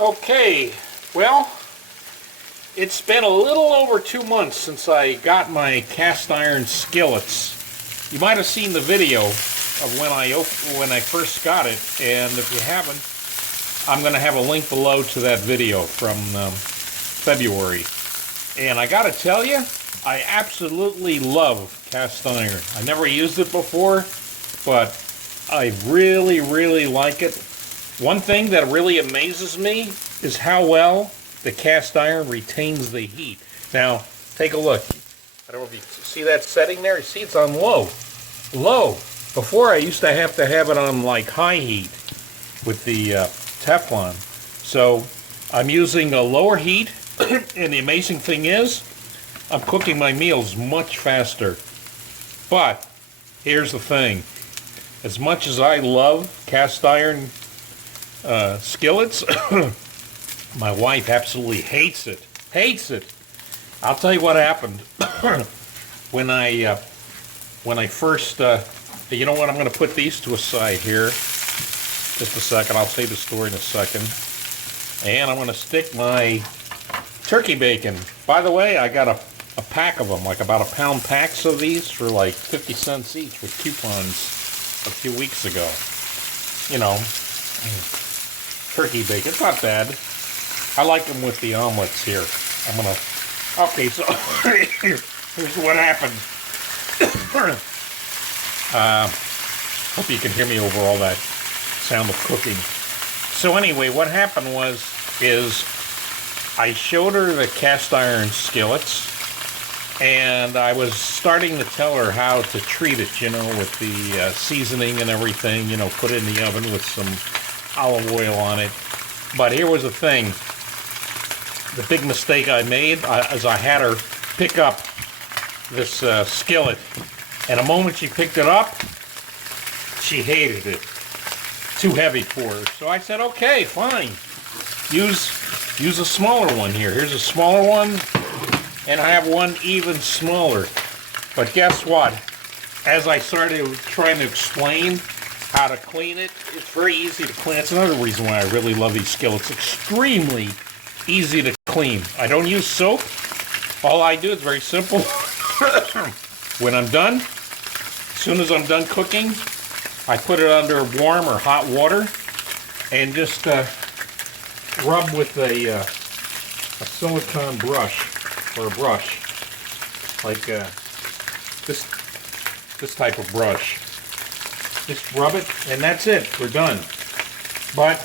Okay, well, it's been a little over 2 months since I got my cast iron skillets. You might have seen the video of when I first got it, and if you haven't, I'm going to have a link below to that video from February. And I got to tell you, I absolutely love cast iron. I never used it before, but I really like it. One thing that really amazes me is how well the cast iron retains the heat. Now, take a look. I don't know if you see that setting there. You see it's on low. Low. Before I used to have it on like high heat with the Teflon. So I'm using a lower heat, and the amazing thing is, I'm cooking my meals much faster. But here's the thing. As much as I love cast iron skillets, my wife absolutely hates it. Hates it. I'll tell you what happened when I first. You know what? I'm going to put these to a side here. Just a second. I'll tell you the story in a second. And I'm going to stick my turkey bacon. By the way, I got a pack of them, like about a pound packs of these for like 50 cents each with coupons a few weeks ago. You know, turkey bacon. It's not bad. I like them with the omelets here. Okay, so here's what happened. Hope you can hear me over all that sound of cooking. So anyway, what happened is I showed her the cast iron skillets, and I was starting to tell her how to treat it, you know, with the seasoning and everything, you know, put it in the oven with some olive oil on it. But here was the thing. The big mistake I made is I had her pick up this skillet, and the moment she picked it up, she hated it. Too heavy for her. So I said, okay, fine. Use a smaller one here. Here's a smaller one, and I have one even smaller. But guess what? As I started trying to explain how to clean it, it's very easy to clean. That's another reason why I really love these skillets. Extremely easy to clean. I don't use soap. All I do is very simple. When I'm done, as soon as I'm done cooking, I put it under warm or hot water and just rub with a silicone brush, or a brush, like this type of brush. Just rub it, and that's it. We're done. But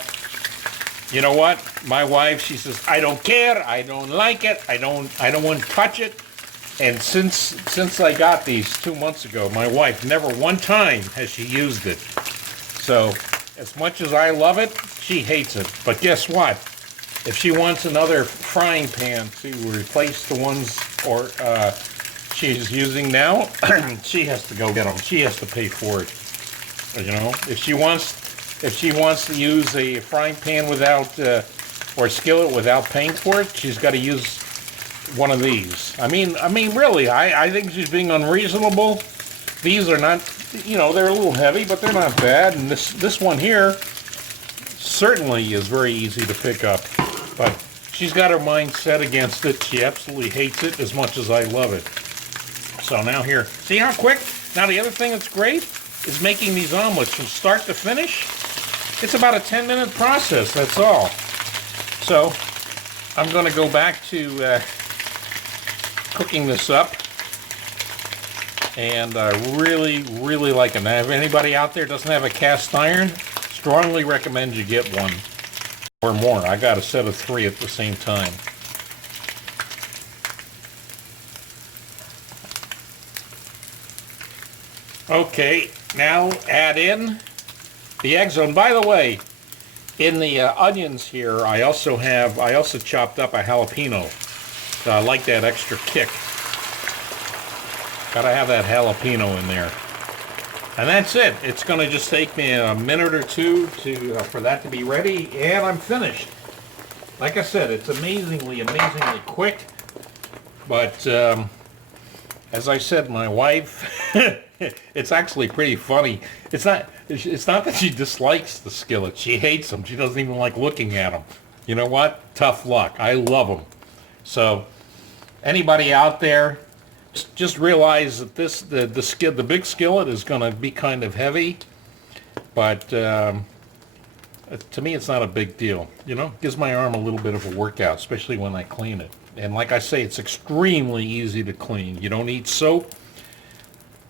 you know what? My wife, she says, I don't care. I don't like it. I don't want to touch it. And since I got these 2 months ago, my wife never one time has she used it. So as much as I love it, she hates it. But guess what? If she wants another frying pan to replace the ones she's using now, she has to go get them. She has to pay for it. You know, if she wants to use a frying pan without or skillet without paying for it, she's got to use one of these. I mean, really, I think she's being unreasonable. These are not, you know, they're a little heavy, but they're not bad. And this one here certainly is very easy to pick up. But she's got her mind set against it. She absolutely hates it as much as I love it. So now here, see how quick? Now the other thing that's great is making these omelets from start to finish. It's about a 10-minute process, that's all. So I'm going to go back to cooking this up, and I really like it. Now, if anybody out there doesn't have a cast iron, strongly recommend you get one or more. I got a set of 3 at the same time. Okay, now add in the eggs. And by the way, in the onions here, I also chopped up a jalapeno. So I like that extra kick. Gotta have that jalapeno in there. And that's it. It's gonna just take me a minute or two for that to be ready, and I'm finished. Like I said, it's amazingly quick. But as I said, my wife, it's actually pretty funny. It's not that she dislikes the skillets. She hates them. She doesn't even like looking at them. You know what? Tough luck. I love them. So anybody out there, just realize that the big skillet is going to be kind of heavy, but to me it's not a big deal. You know, gives my arm a little bit of a workout, especially when I clean it. And like I say, it's extremely easy to clean. You don't need soap.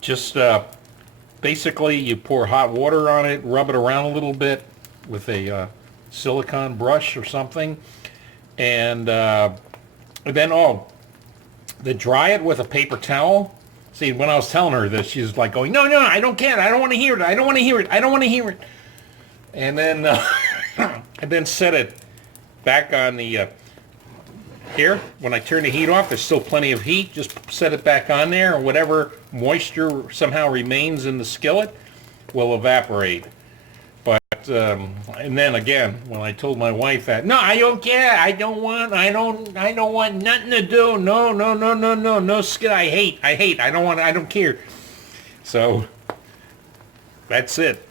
Just basically you pour hot water on it, rub it around a little bit with a silicone brush or something, and then dry it with a paper towel. See, when I was telling her this, she's like going, no, I don't care. I don't want to hear it. I don't want to hear it. I don't want to hear it. And then and then set it back on the here. When I turn the heat off, there's still plenty of heat. Just set it back on there, and whatever moisture somehow remains in the skillet will evaporate. But and then again, when I told my wife that, no, I don't care. I don't want nothing to do. No skillet. I hate. I don't care. So that's it.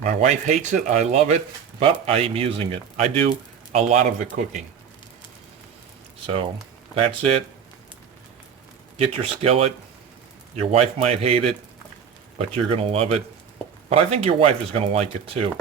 My wife hates it. I love it, but I am using it. I do a lot of the cooking. So that's it. Get your skillet. Your wife might hate it, but you're going to love it. But I think your wife is going to like it too.